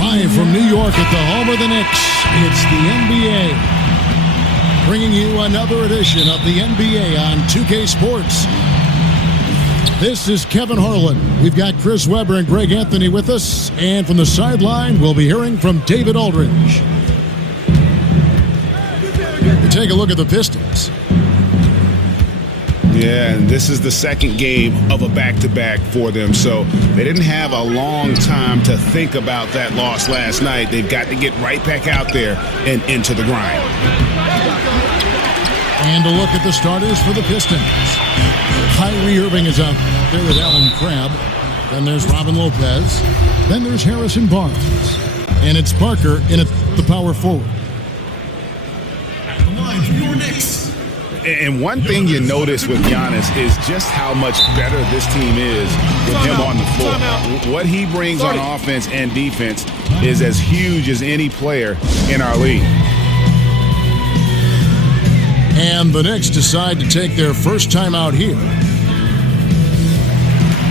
Live from New York at the home of the Knicks, it's the NBA. Bringing you another edition of the NBA on 2K Sports. This is Kevin Harlan. We've got Chris Webber and Greg Anthony with us. And from the sideline, we'll be hearing from David Aldridge. We take a look at the Pistons. Yeah, and this is the second game of a back-to-back for them, so they didn't have a long time to think about that loss last night. They've got to get right back out there and into the grind. And a look at the starters for the Pistons. Kyrie Irving is out there with Allen Crabbe. Then there's Robin Lopez. Then there's Harrison Barnes. And it's Parker in at the power forward. The line for your Knicks. And one thing you notice with Giannis is just how much better this team is with him on the floor. What he brings on offense and defense is as huge as any player in our league. And the Knicks decide to take their first time out here.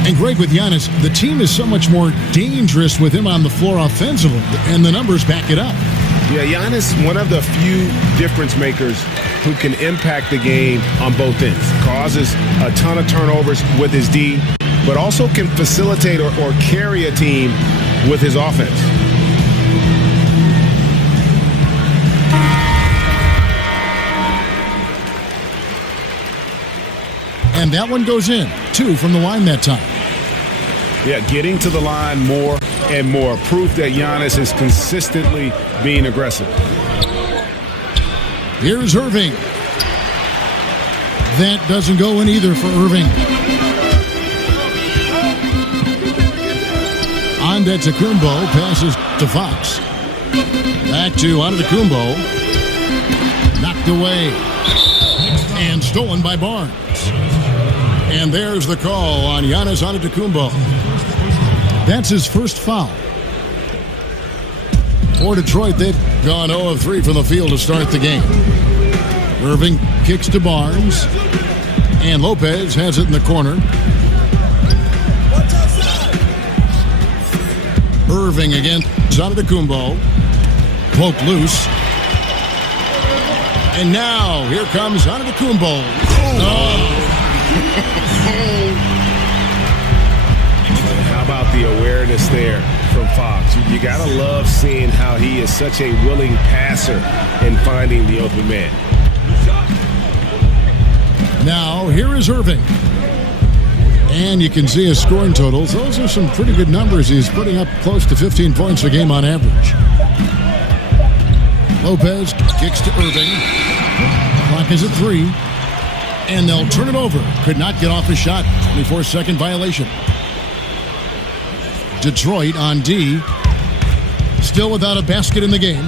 And Greg, with Giannis, the team is so much more dangerous with him on the floor offensively, and the numbers back it up. Yeah, Giannis, one of the few difference makers who can impact the game on both ends. Causes a ton of turnovers with his D, but also can facilitate or carry a team with his offense. And that one goes in. 2 from the line that time. Yeah, getting to the line more and more. Proof that Giannis is consistently being aggressive. Here's Irving. That doesn't go in either for Irving. Antetokounmpo passes to Fox. Back to Antetokounmpo. Knocked away. And stolen by Barnes. And there's the call on Giannis Antetokounmpo. That's his first foul. For Detroit, they've gone 0 of 3 from the field to start the game. Irving kicks to Barnes. And Lopez has it in the corner. Irving against Antetokounmpo. Poked loose. And now, here comes Antetokounmpo. How about the awareness there from Fox? You got to love seeing how he is such a willing passer in finding the open man. Now, here is Irving. And you can see his scoring totals. Those are some pretty good numbers. He's putting up close to 15 points a game on average. Lopez kicks to Irving. Clock is at 3. And they'll turn it over. Could not get off a shot. 24-second violation. Detroit on D. Still without a basket in the game.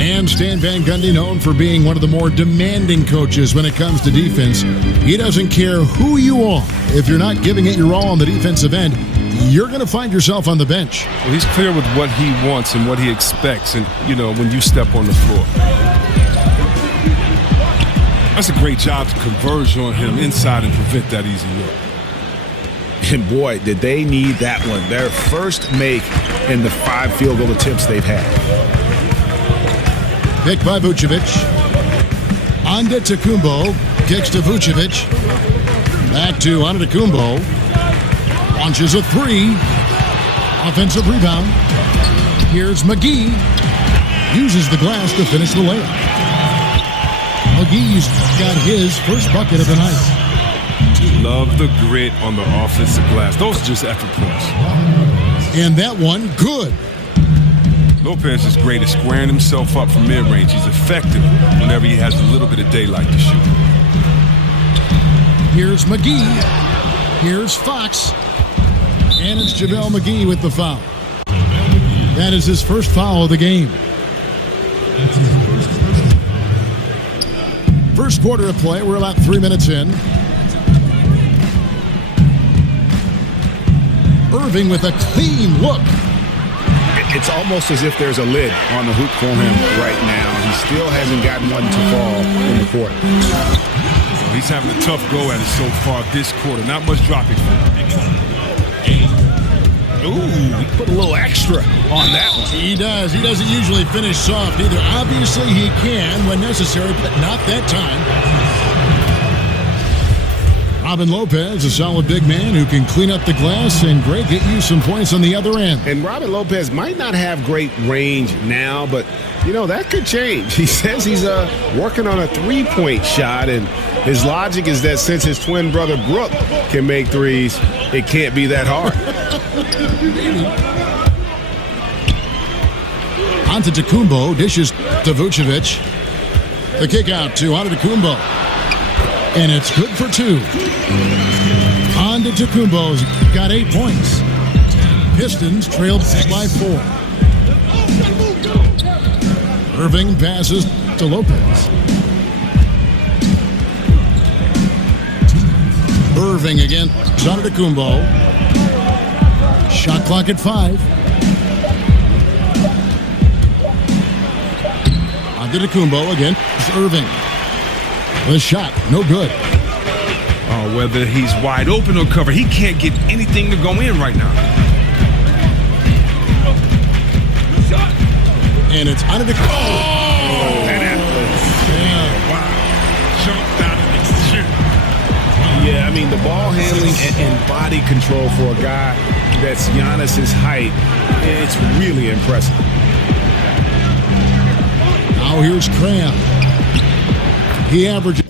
And Stan Van Gundy, known for being one of the more demanding coaches when it comes to defense. He doesn't care who you are. If you're not giving it your all on the defensive end, you're going to find yourself on the bench. Well, he's clear with what he wants and what he expects, and, when you step on the floor. That's a great job to converge on him inside and prevent that easy look. And boy, did they need that one. Their first make in the 5 field goal attempts they've had. Picked by Vucevic. Antetokounmpo kicks to Vucevic. Back to Antetokounmpo. Launches a 3. Offensive rebound. Here's McGee. Uses the glass to finish the layup. McGee's got his first bucket of the night. Love the grit on the offensive glass. Those are just effort points. And that one, good. Lopez is great at squaring himself up from mid-range. He's effective whenever he has a little bit of daylight to shoot. Here's McGee. Here's Fox. And it's JaVale McGee with the foul. That is his first foul of the game. First quarter of play. We're about 3 minutes in. Irving with a clean look. It's almost as if there's a lid on the hoop for him right now. He still hasn't gotten one to fall in the court. He's having a tough go at it so far this quarter. Not much dropping for him. Ooh, he put a little extra on that one. He does. He doesn't usually finish soft either. Obviously, he can when necessary, but not that time. Robin Lopez, a solid big man who can clean up the glass and great get you some points on the other end. And Robin Lopez might not have great range now, but, you know, that could change. He says he's working on a three-point shot, and his logic is that since his twin brother Brook can make threes, it can't be that hard. Antetokounmpo dishes to Vucevic. The kick out to Antetokounmpo. And it's good for two. Antetokounmpo's got 8 points. Pistons trailed by 4. Irving passes to Lopez. Irving again. Antetokounmpo. Shot clock at 5. Antetokounmpo again. Irving. The shot, no good. Oh, whether he's wide open or covered, he can't get anything to go in right now. And it's Antetokounmpo. Oh, that athlete. Yeah. Wow. Jumped out of the shit. Yeah, I mean, the ball handling and body control for a guy that's Giannis's height, it's really impressive. Now here's Cram. He averages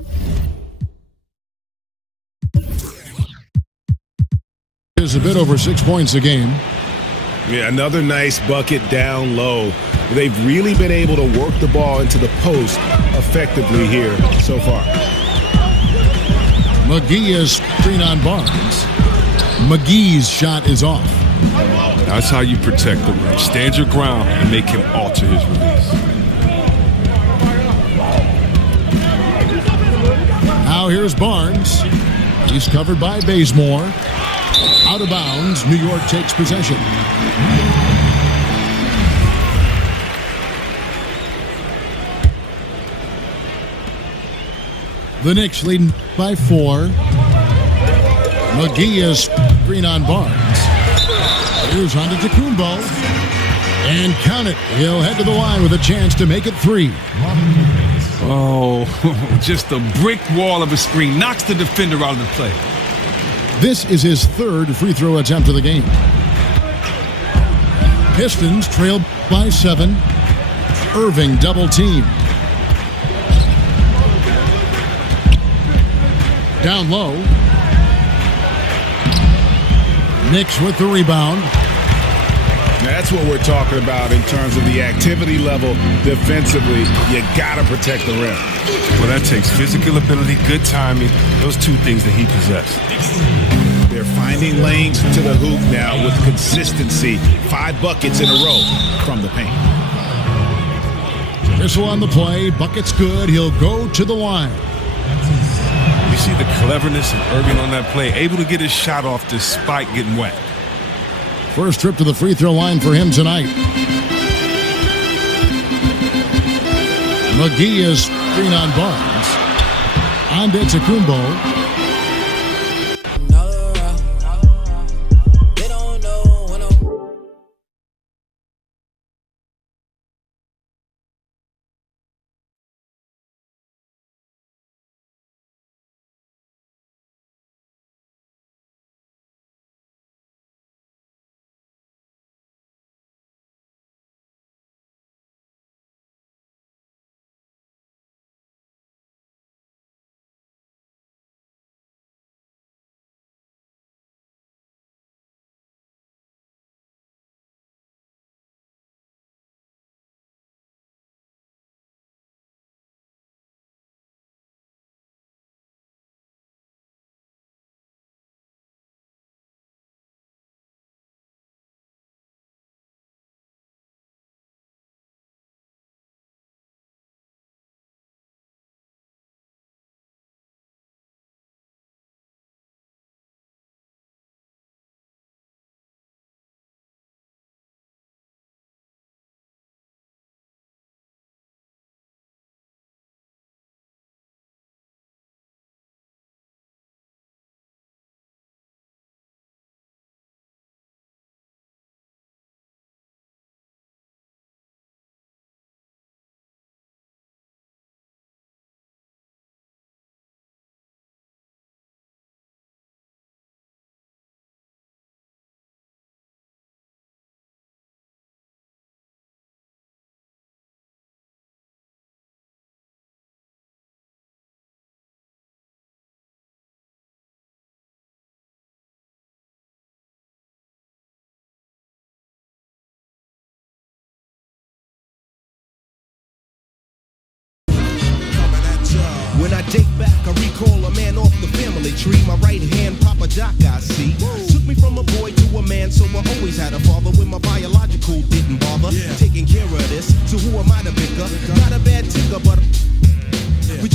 a bit over 6 points a game. Yeah, another nice bucket down low. They've really been able to work the ball into the post effectively here so far. McGee is screen on Barnes. McGee's shot is off. That's how you protect the rim. Stand your ground and make him alter his release. Now here's Barnes. He's covered by Bazemore. Out of bounds. New York takes possession. The Knicks leading by 4. McGee is screen on Barnes. Here's Antetokounmpo. And count it. He'll head to the line with a chance to make it 3. Oh, just a brick wall of a screen. Knocks the defender out of the play. This is his 3rd free throw attempt of the game. Pistons trail by 7. Irving double team. Down low. Knicks with the rebound. That's what we're talking about in terms of the activity level defensively. You got to protect the rim. Well, that takes physical ability, good timing, those two things that he possessed. They're finding lanes to the hoop now with consistency. 5 buckets in a row from the paint. Whistle on the play. Bucket's good. He'll go to the line. You see the cleverness of Irving on that play, able to get his shot off despite getting wet. First trip to the free throw line for him tonight. McGee is screen on Barnes. Antetokounmpo. call a man off the family tree. My right hand, Papa Doc, I see. Took me from a boy to a man, so I always had a father. When my biological didn't bother taking care of this. So who am I to bicker? Not a bad ticker, but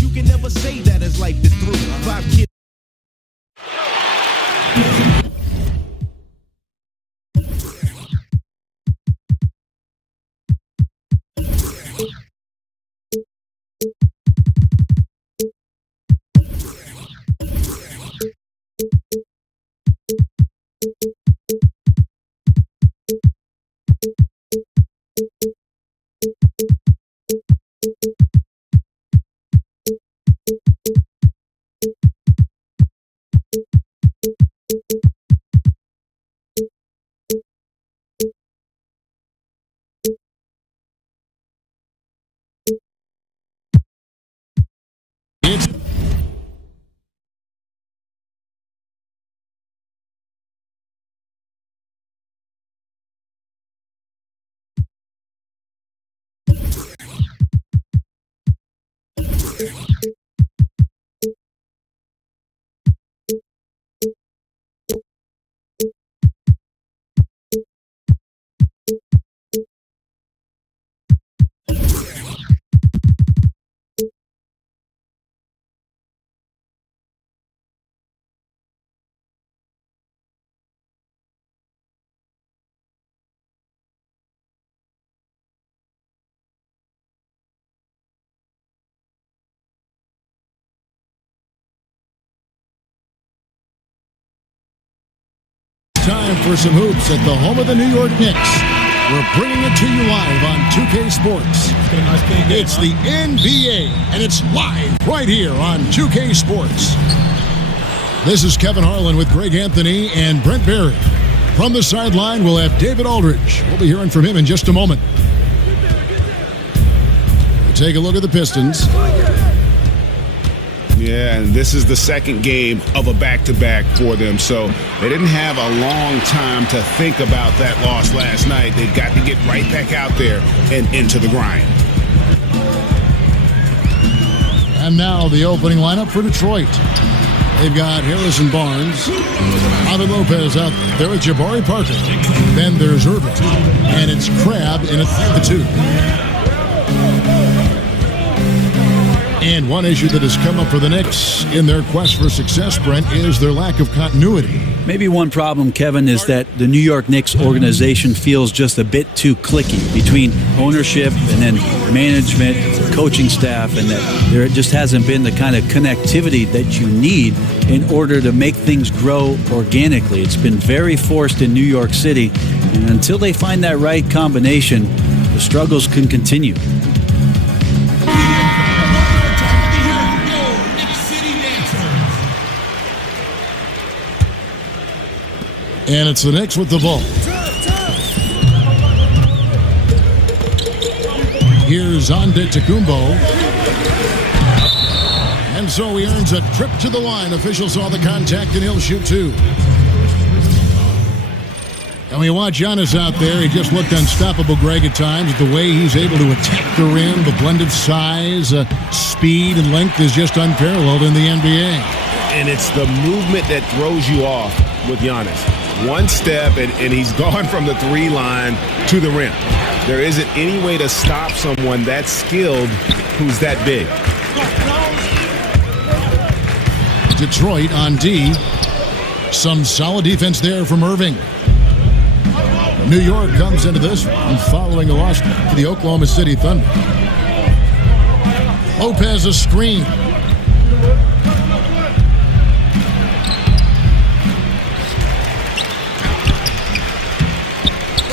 you can never say that as life is through. 5 kids. Time for some hoops at the home of the New York Knicks. We're bringing it to you live on 2K Sports. It's the NBA, and it's live right here on 2K Sports. This is Kevin Harlan with Greg Anthony and Brent Barry. From the sideline, we'll have David Aldridge. We'll be hearing from him in just a moment. We'll take a look at the Pistons. Yeah, and this is the second game of a back-to-back for them, so they didn't have a long time to think about that loss last night. They've got to get right back out there and into the grind. And now the opening lineup for Detroit. They've got Harrison Barnes, Javi Lopez out there with Jabari Parker. Then there's Irving, and it's Crabbe in a 2. And one issue that has come up for the Knicks in their quest for success, Brent, is their lack of continuity. Maybe one problem, Kevin, is that the New York Knicks organization feels just a bit too cliquey between ownership and then management, coaching staff, and that there just hasn't been the kind of connectivity that you need in order to make things grow organically. It's been very forced in New York City, and until they find that right combination, the struggles can continue. And it's the Knicks with the ball. Here's Antetokounmpo. And so he earns a trip to the line. Officials saw the contact, and he'll shoot 2. And when you watch Giannis out there, he just looked unstoppable, Greg, at times. The way he's able to attack the rim, the blended size, speed, and length is just unparalleled in the NBA. And it's the movement that throws you off with Giannis. One step, and he's gone from the 3 line to the rim. There isn't any way to stop someone that skilled who's that big. Detroit on D. Some solid defense there from Irving. New York comes into this one following a loss to the Oklahoma City Thunder. Lopez a screen.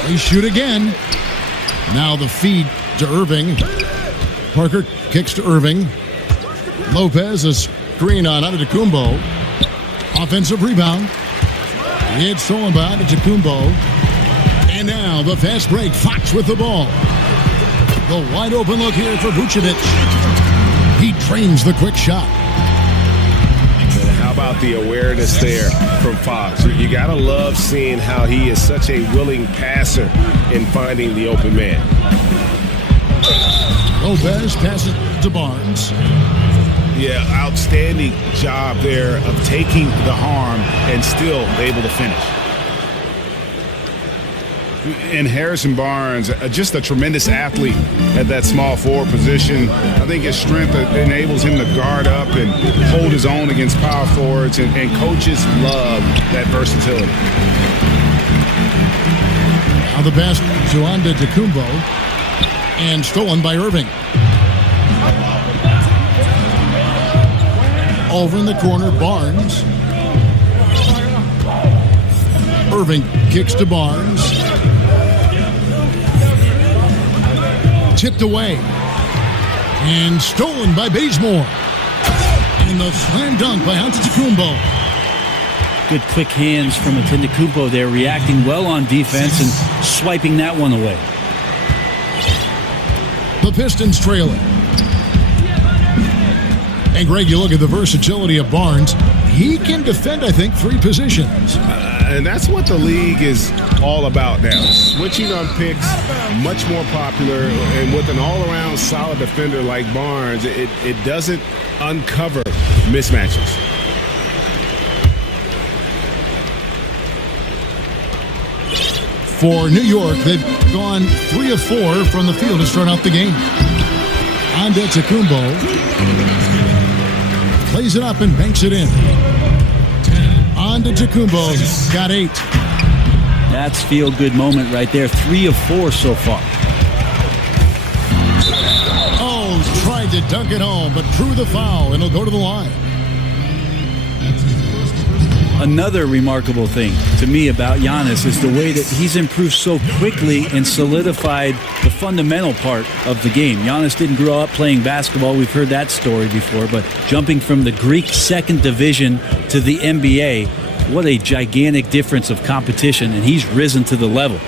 They shoot again. Now the feed to Irving. Parker kicks to Irving. Lopez a screen on Antetokounmpo. Offensive rebound. It's stolen by Antetokounmpo. And now the fast break. Fox with the ball. The wide open look here for Vucevic. He trains the quick shot. How about the awareness there from Fox? You got to love seeing how he is such a willing passer in finding the open man. Lopez passes to Barnes. Yeah, outstanding job there of taking the harm and still able to finish. And Harrison Barnes, just a tremendous athlete at that small forward position. I think his strength enables him to guard up and hold his own against power forwards, and coaches love that versatility. Now the pass to Antetokounmpo, and stolen by Irving. Over in the corner, Barnes. Irving kicks to Barnes. Tipped away. And stolen by Bazemore. And the slam dunk by Antetokounmpo. Good quick hands from Antetokounmpo there, reacting well on defense and swiping that one away. The Pistons trailing. And Greg, you look at the versatility of Barnes. He can defend, I think, 3 positions. And that's what the league is all about now. Switching on picks, much more popular. And with an all-around solid defender like Barnes, it doesn't uncover mismatches. For New York, they've gone 3 of 4 from the field to start out the game. Antetokounmpo plays it up and banks it in. Antetokounmpo's got 8. That's feel-good moment right there. 3 of 4 so far. Oh, tried to dunk it home, but drew the foul, and he'll go to the line. Another remarkable thing to me about Giannis is the way that he's improved so quickly and solidified the fundamental part of the game. Giannis didn't grow up playing basketball. We've heard that story before, but jumping from the Greek second division to the NBA, what a gigantic difference of competition, and he's risen to the level.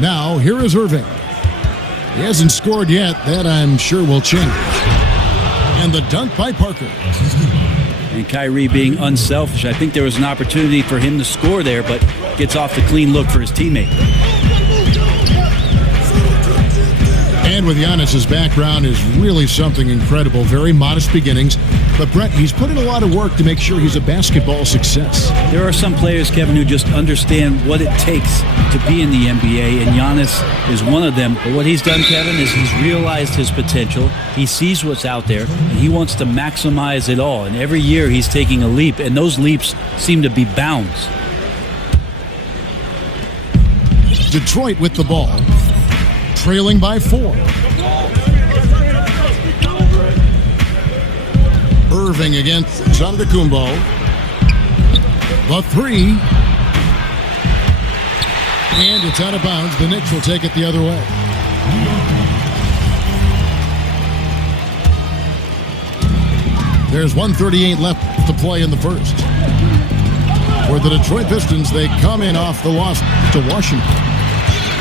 Now, here is Irving. He hasn't scored yet. That, I'm sure, will change. And the dunk by Parker. And Kyrie being unselfish. I think there was an opportunity for him to score there, but gets off the clean look for his teammate. And with Giannis's background is really something incredible. Very modest beginnings. But Brett, he's put in a lot of work to make sure he's a basketball success. There are some players, Kevin, who just understand what it takes to be in the NBA, and Giannis is one of them. But what he's done, Kevin, is he's realized his potential. He sees what's out there, and he wants to maximize it all. And every year he's taking a leap, and those leaps seem to be bounds. Detroit with the ball, trailing by 4. Irving against Antetokounmpo. The 3. And it's out of bounds. The Knicks will take it the other way. There's 1:38 left to play in the first. For the Detroit Pistons, they come in off the loss to Washington.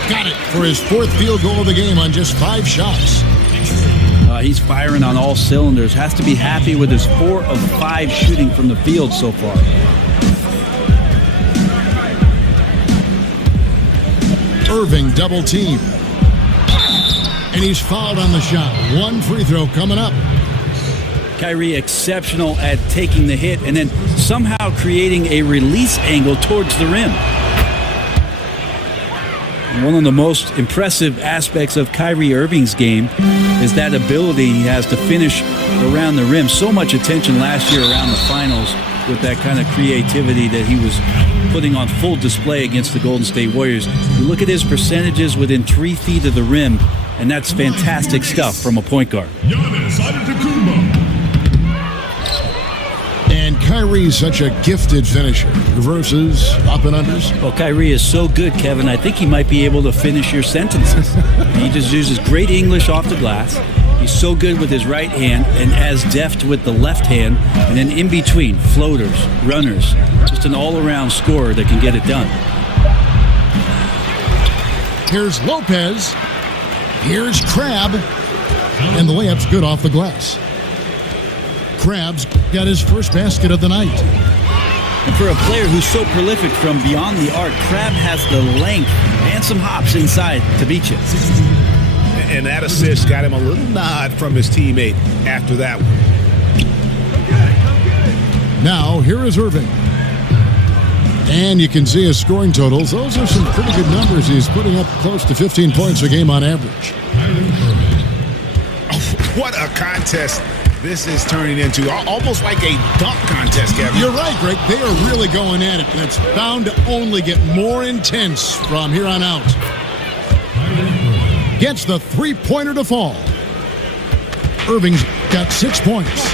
Got it for his 4th field goal of the game on just 5 shots. He's firing on all cylinders. Has to be happy with his 4 of 5 shooting from the field so far. Irving double team. And he's fouled on the shot. 1 free throw coming up. Kyrie exceptional at taking the hit and then somehow creating a release angle towards the rim. One of the most impressive aspects of Kyrie Irving's game is that ability he has to finish around the rim. So much attention last year around the finals with that kind of creativity that he was putting on full display against the Golden State Warriors. You look at his percentages within 3 feet of the rim, and that's fantastic stuff from a point guard. And Kyrie's such a gifted finisher. Reverses, up and unders. Well, Kyrie is so good, Kevin, I think he might be able to finish your sentences. He just uses great English off the glass. He's so good with his right hand and as deft with the left hand. And then in between, floaters, runners. Just an all-around scorer that can get it done. Here's Lopez. Here's Crabbe. And the layup's good off the glass. Crabbe's got his first basket of the night. And for a player who's so prolific from beyond the arc, Crabbe has the length and some hops inside to beat you. And that assist got him a little nod from his teammate after that one. Now, here is Irving. And you can see his scoring totals. Those are some pretty good numbers. He's putting up close to 15 points a game on average. What a contest this is turning into. Almost like a dunk contest, Kevin. You're right, Greg. They are really going at it, and it's bound to only get more intense from here on out. Gets the three-pointer to fall. Irving's got 6 points.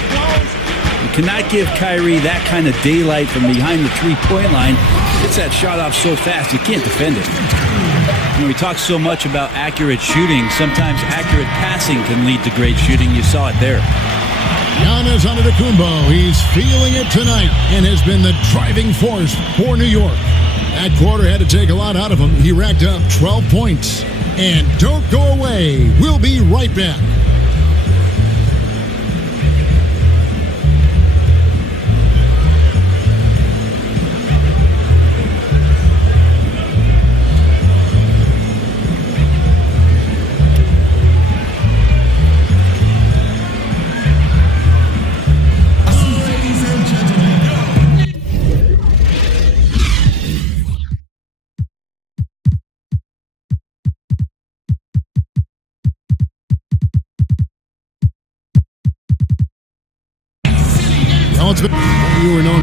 You cannot give Kyrie that kind of daylight from behind the three-point line. Gets that shot off so fast, you can't defend it. We talk so much about accurate shooting. Sometimes accurate passing can lead to great shooting. You saw it there. Giannis Antetokounmpo, he's feeling it tonight and has been the driving force for New York. That quarter had to take a lot out of him. He racked up 12 points. And don't go away. We'll be right back. You were known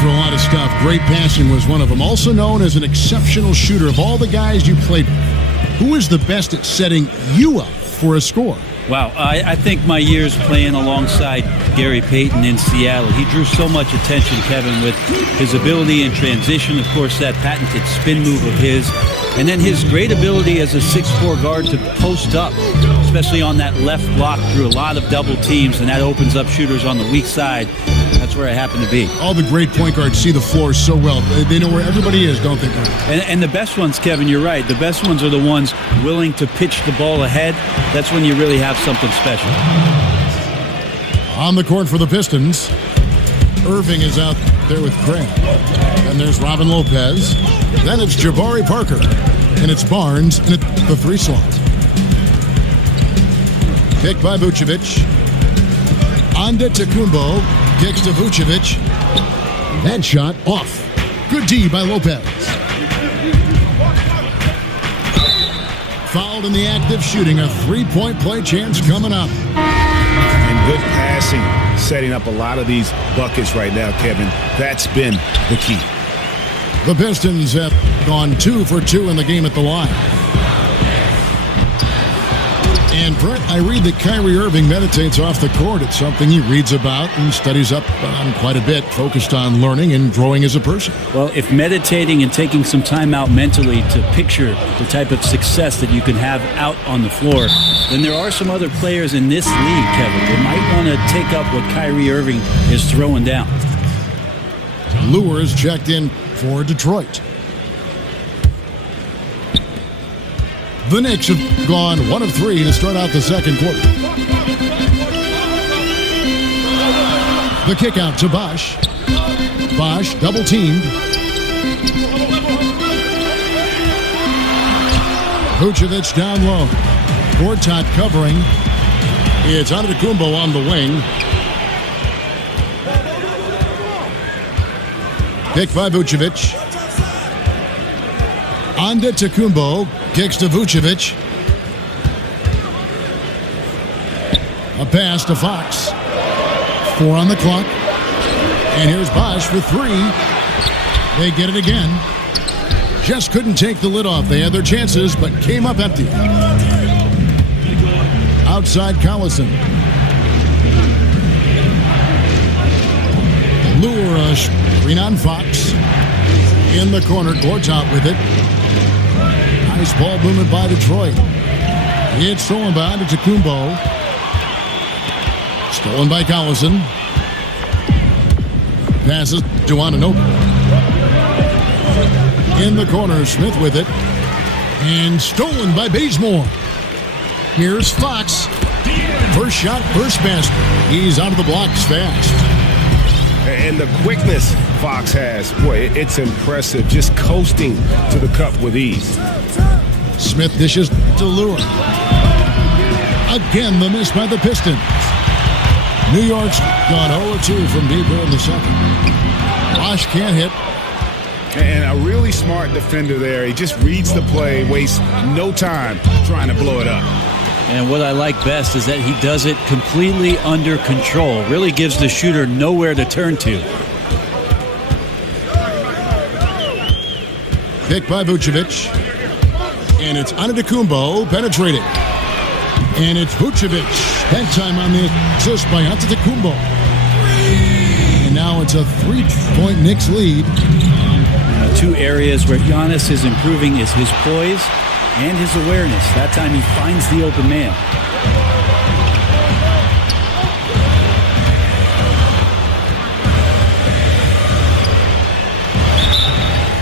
for a lot of stuff. Great passing was one of them. Also known as an exceptional shooter. Of all the guys you played with, who is the best at setting you up for a score? Wow, I think my years playing alongside Gary Payton in Seattle, he drew so much attention, Kevin, with his ability in transition, of course, that patented spin move of his, and then his great ability as a 6'4" guard to post up, especially on that left block through a lot of double teams, and that opens up shooters on the weak side. That's where I happen to be. All the great point guards see the floor so well. They know where everybody is, don't they? And the best ones, Kevin, you're right. The best ones are the ones willing to pitch the ball ahead. That's when you really have something special. On the court for the Pistons, Irving is out there with Craig. Then there's Robin Lopez. Then it's Jabari Parker. And it's Barnes in the 3 slot. Picked by Vucevic. Antetokounmpo kicks to Vucevic. That shot off. Good D by Lopez. Fouled in the act of shooting. A 3-point play chance coming up. And good passing, setting up a lot of these buckets right now, Kevin. That's been the key. The Pistons have gone 2 for 2 in the game at the line. And Brett, I read that Kyrie Irving meditates off the court. It's something he reads about and studies up on quite a bit, focused on learning and growing as a person. Well, if meditating and taking some time out mentally to picture the type of success that you can have out on the floor, then there are some other players in this league, Kevin, that might want to take up what Kyrie Irving is throwing down. Lures checked in for Detroit. The Knicks have gone 1 of 3 to start out the second quarter. The kick out to Bosh. Bosh double teamed. Vucevic down low. Gortat covering. It's Antetokounmpo on the wing. Picked by Vucevic. Antetokounmpo kicks to Vucevic. A pass to Fox. 4 on the clock. And here's Bosh for 3. They get it again. Just couldn't take the lid off. They had their chances, but came up empty. Outside Collison. Lure screen on Fox. In the corner, Gortat with it. Nice ball movement by Detroit. It's stolen by Antetokounmpo. Stolen by Collison. Passes to Anunoby. In the corner, Smith with it. And stolen by Bazemore. Here's Fox. First shot, first basket. He's out of the blocks fast. And the quickness Fox has, boy, it's impressive. Just coasting to the cup with ease. Smith dishes to Lure. Again, the miss by the Pistons. New York's gone 0-2 from deep here in the second. Bosh can't hit. And a really smart defender there. He just reads the play, wastes no time trying to blow it up. And what I like best is that he does it completely under control. Really gives the shooter nowhere to turn to. Pick by Vucevic. And it's Antetokounmpo penetrating. And it's Vucevic. That time on the assist by Antetokounmpo. And now it's a 3-point Knicks lead. Two areas where Giannis is improving is his poise and his awareness. That time he finds the open man.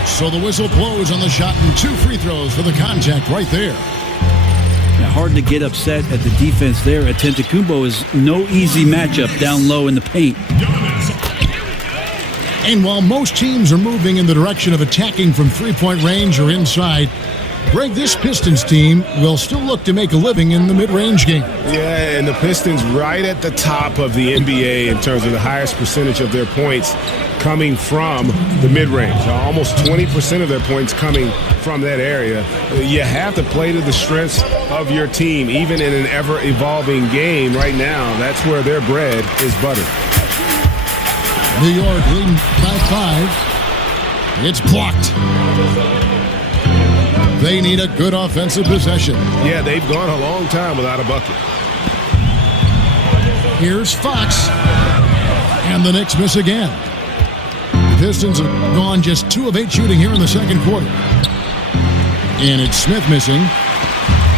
So the whistle blows on the shot and 2 free throws for the contact right there. Now, hard to get upset at the defense there. Antetokounmpo is no easy matchup down low in the paint. And while most teams are moving in the direction of attacking from 3-point range or inside, Greg, this Pistons team will still look to make a living in the mid-range game. Yeah, and the Pistons right at the top of the NBA in terms of the highest percentage of their points coming from the mid-range. Almost 20% of their points coming from that area. You have to play to the strengths of your team, even in an ever-evolving game right now. That's where their bread is buttered. New York leading by 5. It's blocked. They need a good offensive possession. Yeah, they've gone a long time without a bucket. Here's Fox. And the Knicks miss again. The Pistons have gone just 2 of 8 shooting here in the second quarter. And it's Smith missing.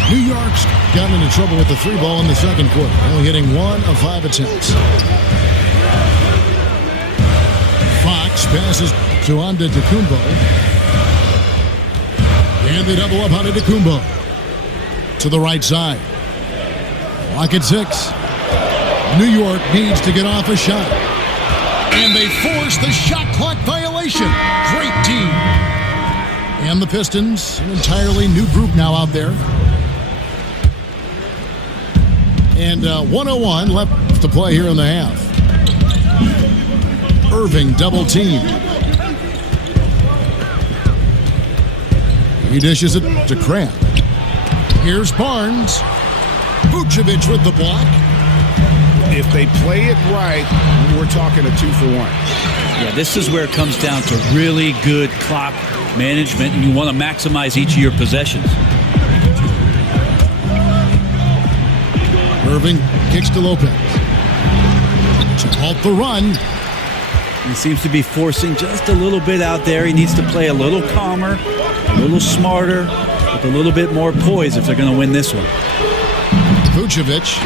New York's gotten into trouble with the 3 ball in the second quarter, only hitting 1 of 5 attempts. Fox passes to Antetokounmpo. And they double up Antetokounmpo to the right side. Clock at 6. New York needs to get off a shot. And they force the shot clock violation. Great team. And the Pistons, an entirely new group now out there. And 101 left to play here in the half. Irving double team. He dishes it to Kraft. Here's Barnes. Vucevic with the block. If they play it right, we're talking a 2-for-1. Yeah, this is where it comes down to really good clock management, and you want to maximize each of your possessions. Irving kicks to Lopez. To halt the run. He seems to be forcing just a little bit out there. He needs to play a little calmer, a little smarter, with a little bit more poise if they're going to win this one. Vucevic.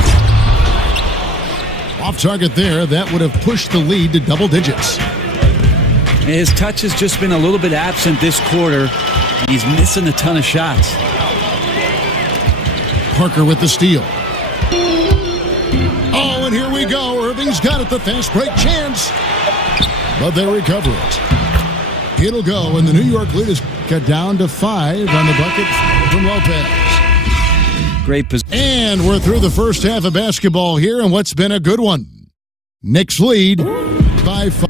Off target there. That would have pushed the lead to double digits. His touch has just been a little bit absent this quarter. He's missing a ton of shots. Parker with the steal. Oh, and here we go. Irving's got it. The fast break chance. But they recover it. It'll go, and the New York lead is cut down to 5 on the bucket from Lopez. Great position. And we're through the first half of basketball here, and what's been a good one. Knicks lead by 5.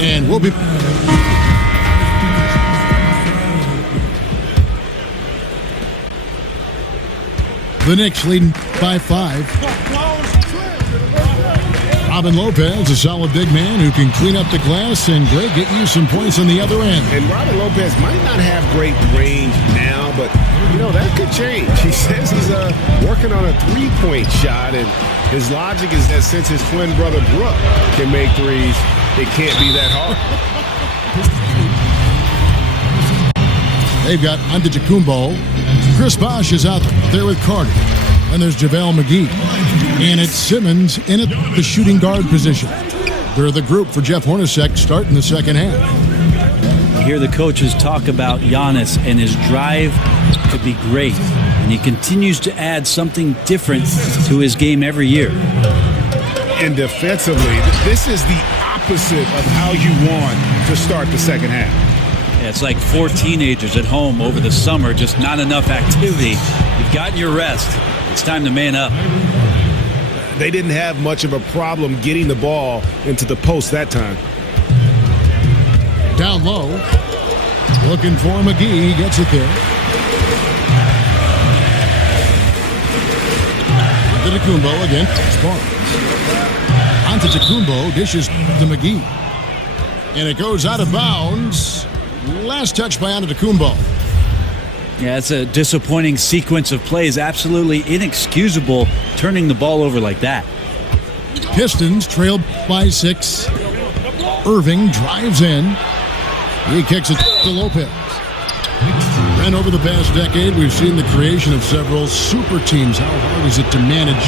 And we'll be... The Knicks leading by 5. Robin Lopez, a solid big man who can clean up the glass and Greg get you some points on the other end. And Robin Lopez might not have great range now, but, you know, that could change. He says he's working on a 3-point shot, and his logic is that since his twin brother Brooke can make threes, it can't be that hard. They've got Antetokounmpo. Chris Bosh is out there with Carter. And there's JaVale McGee. And it's Simmons in at the shooting guard position. They're the group for Jeff Hornacek starting the second half. hear the coaches talk about Giannis and his drive to be great. And he continues to add something different to his game every year. And defensively, this is the opposite of how you want to start the second half. Yeah, it's like 4 teenagers at home over the summer, just not enough activity. You've gotten your rest. It's time to man up. They didn't have much of a problem getting the ball into the post that time. Down low, looking for McGee. He gets it there. Antetokounmpo against Barnes. Antetokounmpo dishes to McGee. And it goes out of bounds. Last touch by Antetokounmpo. Yeah, it's a disappointing sequence of plays. Absolutely inexcusable turning the ball over like that. Pistons trailed by 6. Irving drives in. He kicks it to Lopez. And over the past decade, we've seen the creation of several super teams. How hard is it to manage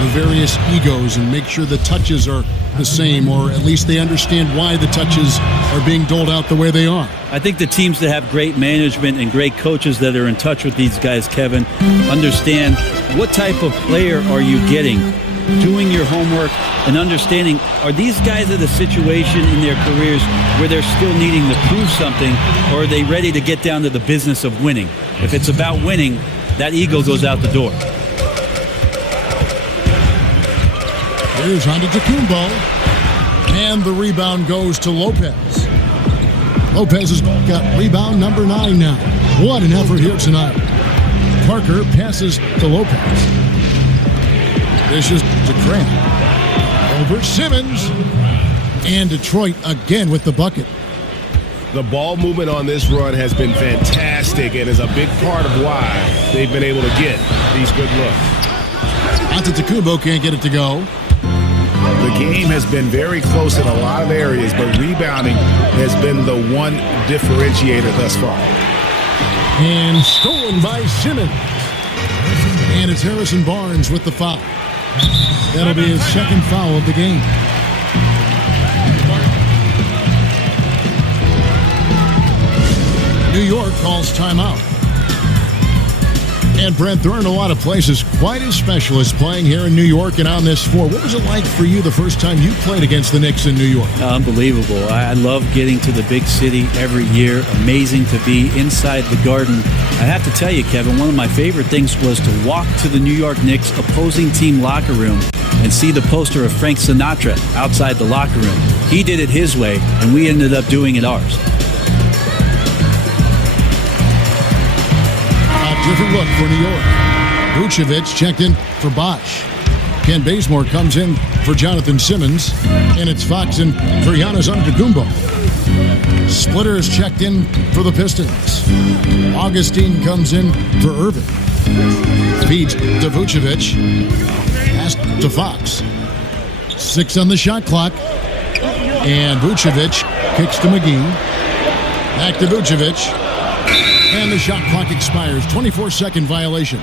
the various egos and make sure the touches are the same, or at least they understand why the touches are being doled out the way they are? I think the teams that have great management and great coaches that are in touch with these guys, Kevin, understand what type of player are you getting, doing your homework, and understanding, are these guys at a situation in their careers where they're still needing to prove something, or are they ready to get down to the business of winning? If it's about winning, that ego goes out the door. Here's Antetokounmpo, and the rebound goes to Lopez. Lopez has got rebound number 9 now. What an effort here tonight. Parker passes to Lopez. This is to Grant. Over Simmons. And Detroit again with the bucket. The ball movement on this run has been fantastic and is a big part of why they've been able to get these good looks. Antetokounmpo can't get it to go. The game has been very close in a lot of areas, but rebounding has been the one differentiator thus far. And stolen by Simmons. And it's Harrison Barnes with the foul. That'll be his second foul of the game. New York calls timeout. And Brent, there aren't a lot of places quite as special as playing here in New York and on this floor. What was it like for you the first time you played against the Knicks in New York? Unbelievable. I love getting to the big city every year. Amazing to be inside the Garden. I have to tell you, Kevin, one of my favorite things was to walk to the New York Knicks opposing team locker room and see the poster of Frank Sinatra outside the locker room. He did it his way, and we ended up doing it ours. Different look for New York. Vucevic checked in for Bosh. Ken Bazemore comes in for Jonathan Simmons. And it's Fox in for Giannis Antetokounmpo. Splitter is checked in for the Pistons. Augustine comes in for Irving. Feeds to Vucevic. Pass to Fox. 6 on the shot clock. And Vucevic kicks to McGee. Back to Vucevic. And the shot clock expires. 24-second violation.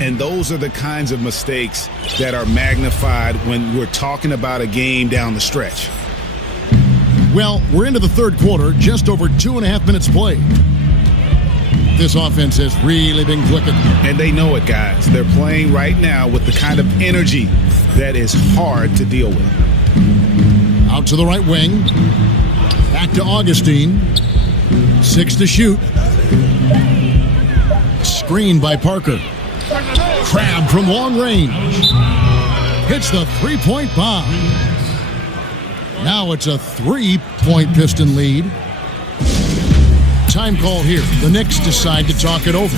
And those are the kinds of mistakes that are magnified when we're talking about a game down the stretch. Well, we're into the third quarter, just over 2.5 minutes played. This offense has really been clicking. And they know it, guys. They're playing right now with the kind of energy that is hard to deal with. Out to the right wing. Back to Augustine. 6 to shoot. Screened by Parker. Crab from long range. Hits the three-point bomb. Now it's a 3-point Piston lead. Time call here. The Knicks decide to talk it over.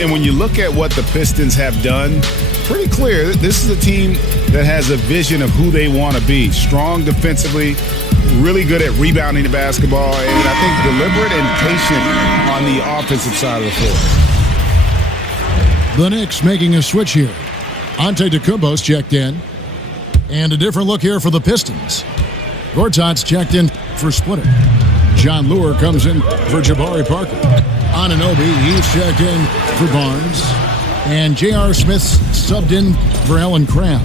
And when you look at what the Pistons have done, pretty clear this is a team that has a vision of who they want to be. Strong defensively, really good at rebounding the basketball, and I think deliberate and patient on the offensive side of the floor. The Knicks making a switch here. Antetokounmpo's checked in. And a different look here for the Pistons. Gortat's checked in for Splitter. John Lure comes in for Jabari Parker. Anunoby, he's checked in for Barnes. And J.R. Smith's subbed in for Allen Crabbe.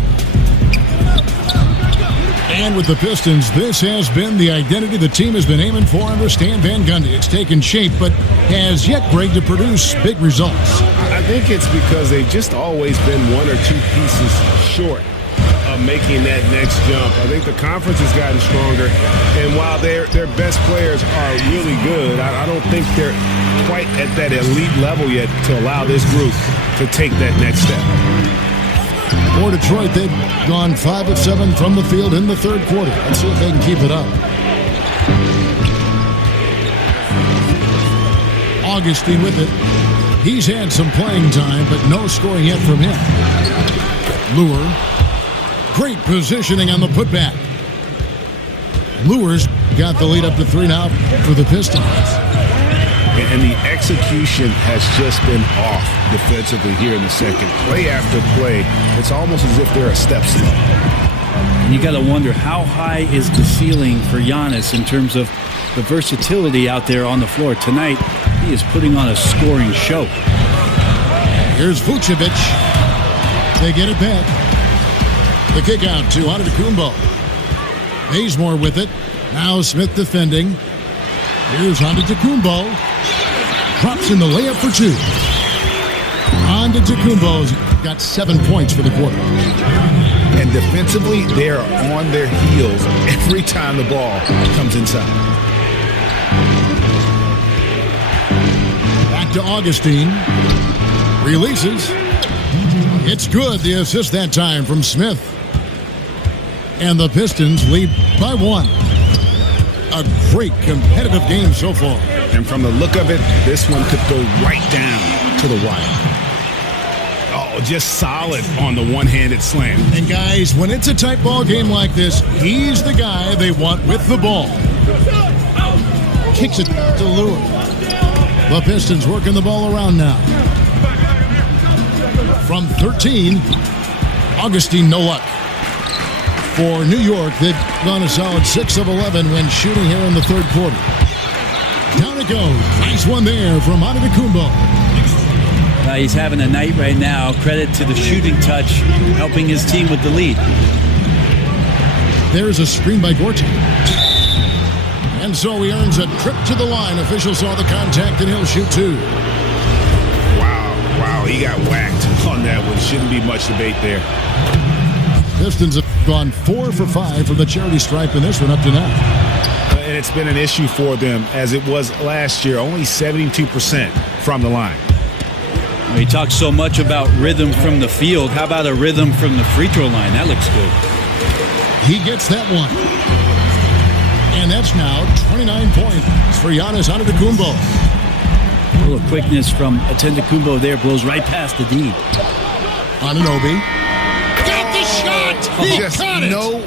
And with the Pistons, this has been the identity the team has been aiming for under Stan Van Gundy. It's taken shape, but has yet, Greg, to produce big results. I think it's because they've just always been one or two pieces short of making that next jump. I think the conference has gotten stronger, and while their best players are really good, I don't think they're quite at that elite level yet to allow this group to take that next step. For Detroit, they've gone 5 of 7 from the field in the third quarter. Let's see if they can keep it up. Augustine with it. He's had some playing time, but no scoring yet from him. Lure. Great positioning on the putback. Lure's got the lead up to 3 now for the Pistons. And the execution has just been off defensively here in the second. Play after play, it's almost as if they're a step slow. And you got to wonder, how high is the ceiling for Giannis in terms of the versatility out there on the floor? Tonight, he is putting on a scoring show. Here's Vucevic. They get it back. The kick out to Antetokounmpo. Bazemore with it. Now Smith defending. Here's Antetokounmpo. Drops in the layup for 2. Antetokounmpo's got 7 points for the quarter. And defensively, they're on their heels every time the ball comes inside. Back to Augustine. Releases. It's good. The assist that time from Smith. And the Pistons lead by 1. A great competitive game so far. And from the look of it, this one could go right down to the wire. Oh, just solid on the one-handed slam. And guys, when it's a tight ball game like this, he's the guy they want with the ball. Kicks it to Lure. The Pistons working the ball around now. From 13, Augustine, no luck. For New York, they've gone a solid 6 of 11 when shooting here in the third quarter. Down it goes. Nice one there from Antetokounmpo. He's having a night right now. Credit to the shooting touch, helping his team with the lead. There's a screen by Gortat. And so he earns a trip to the line. Officials saw the contact, and he'll shoot 2. Wow, he got whacked on that one. Shouldn't be much debate there. Pistons have gone 4 for 5 from the charity stripe in this one up to now. And it's been an issue for them as it was last year. Only 72% from the line. Well, he talks so much about rhythm from the field. How about a rhythm from the free throw line? That looks good. He gets that one. And that's now 29 points for Giannis Antetokounmpo. A little quickness from Antetokounmpo there, blows right past the D. Anunoby. Got the shot! He Just got it! no